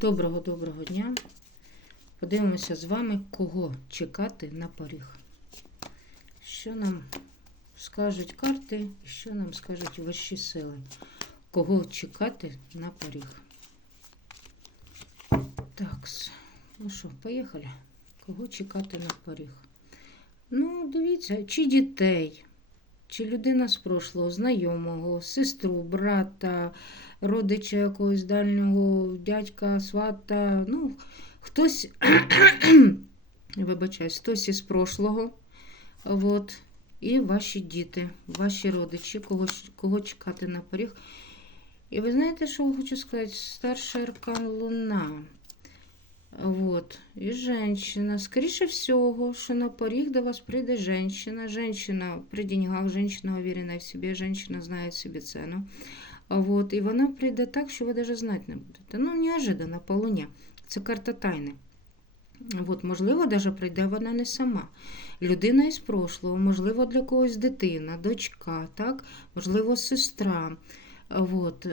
Доброго доброго дня. Подивимося з вами, кого чекати на поріг. Що нам скажуть карти і що нам скажуть вищі сили. Кого чекати на поріг. Так, ну що, поїхали. Кого чекати на поріг? Ну, дивіться, чи дітей, чи людина з прошлого, знайомого, сестру, брата, родича якогось дальнього, дядька, свата, ну, хтось, вибачаюсь, хтось із прошлого. От. І ваші діти, ваші родичі, кого, кого чекати на поріг. І ви знаєте, що хочу сказати? Старша аркан Луна. Вот. І женщина. Скоріше всього, що на поріг до вас прийде женщина. Женщина при деньгах, женщина уверена в собі, женщина знає собі ціну. Вот. І вона прийде так, що ви навіть знати не будете. Ну, неожиданно по луні. Це карта тайни. От, можливо, навіть прийде вона не сама. Людина із прошлого, можливо, для когось дитина, дочка, так? можливо, сестра. От.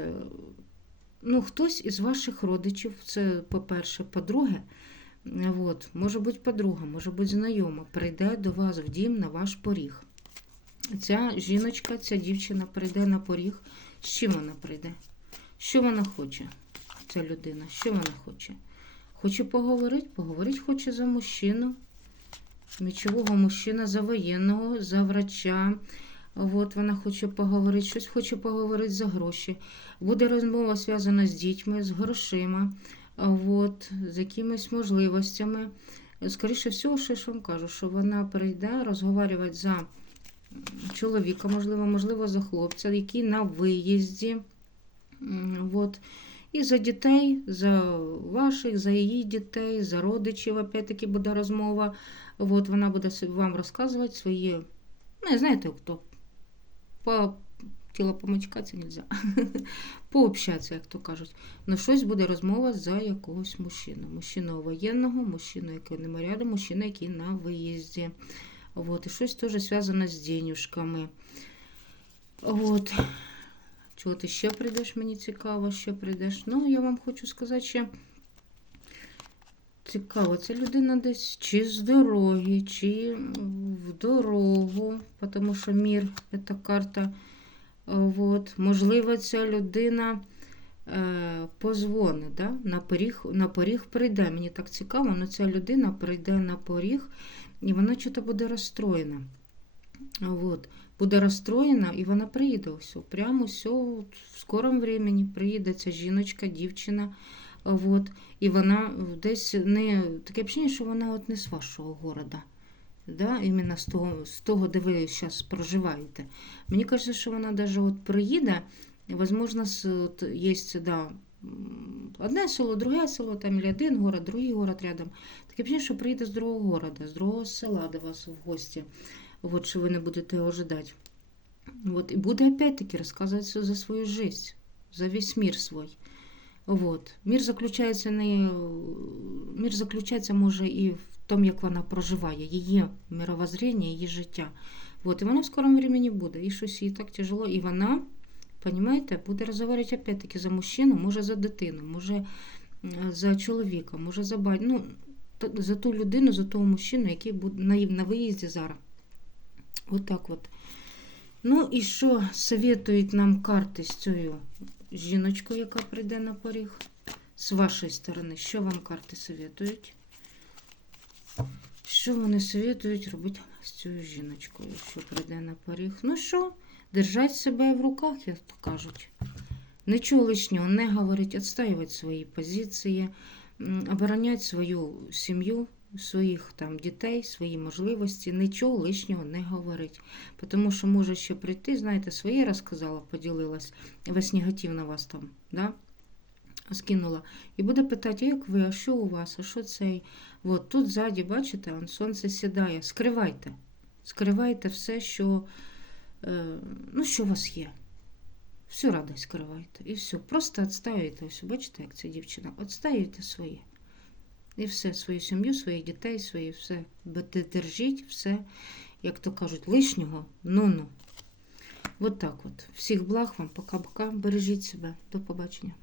Ну, хтось із ваших родичів, це, по-перше, по-друге, от, може бути подруга, може бути знайома, прийде до вас в дім на ваш поріг. Ця жіночка, ця дівчина прийде на поріг. З чим вона прийде? Що вона хоче, ця людина? Що вона хоче? Хоче поговорити, поговорити хоче за мужчину. Мічового мужчина, за воєнного, за врача. От вона хоче поговорити, щось хоче поговорити за гроші. Буде розмова зв'язана з дітьми, з грошима, от, з якимись можливостями. Скоріше всього, що я вам кажу, що вона прийде розговорювати за чоловіка, можливо, можливо, за хлопця, який на виїзді. От. І за дітей, за ваших, за її дітей, за родичів, опять-таки буде розмова. От вона буде вам розказувати свої, ну, знаєте, хто по помочкатися нельзя. Пообщатися, як то кажуть. Ну, щось буде розмова за якогось мужчину. Мужчину воєнного, мужчину, який не рядом, мужчина, який на виїзді. От, і щось теж зв'язане з денюжками. От. Чого ти ще прийдеш, мені цікаво, ще прийдеш. Ну, я вам хочу сказати, що цікаво, це людина десь чи з дороги, чи в дорогу, тому що мір це карта. От. Можливо, ця людина е, позвонить, да? на, поріг, на поріг прийде. Мені так цікаво, але ця людина прийде на поріг і вона чого буде розстроєна. От. Буде розстроєна, і вона приїде все. Прямо все в скорому времени приїде ця жіночка, дівчина. От. І вона десь не таке впечатлення, що вона от не з вашого города. Да, іменно з того, з того, де ви зараз проживаєте. Мені кажеться, що вона навіть от приїде, возможно, от є да, одне село, друге село, там или один город, другий город рядом. Таке впечатлення, що приїде з другого города, з другого села до вас в гості. Вот, що ви не будете ожидати. Вот, і буде опять-таки розказувати за свою жизнь, за весь мир свой. Вот. Мір заключається не мір заключається може і в тому, як вона проживає, її мировоззрення, її життя. Вот. І вона в скорому времени буде. І щось їй так тяжело. І вона, понимаєте, буде розговорити опять-таки за мужчину, може за дитину, може за чоловіка, може за батька. Ну, за ту людину, за того мужчину, який буде на, на виїзді зараз. От от. Ну і що советують нам карти з цією жіночкою, яка прийде на поріг? З вашої сторони, що вам карти советують? Що вони советують робити з цією жіночкою, що прийде на поріг? Ну що, держать себе в руках, як то кажуть. Нічого лишнього не говорить, відстоювати свої позиції, обороняти свою сім'ю, своїх там дітей, свої можливості, нічого лишнього не говорить. Тому що може ще прийти, знаєте, своє розказала, поділилась, весь негатив на вас там, да? Скинула. І буде питати, як ви, а що у вас, а що цей? От тут ззаді, бачите, сонце сідає. Скривайте. Скривайте все, що, е, ну, що у вас є. Всю радость скривайте. І все. Просто відстаюєте. Ось, бачите, як ця дівчина, відстаюєте своє. І все, свою сім'ю, своїх дітей, свої все. Держіть все, як то кажуть, лишнього, ну-ну. От так от. Всіх благ вам, пока-пока. Бережіть себе. До побачення.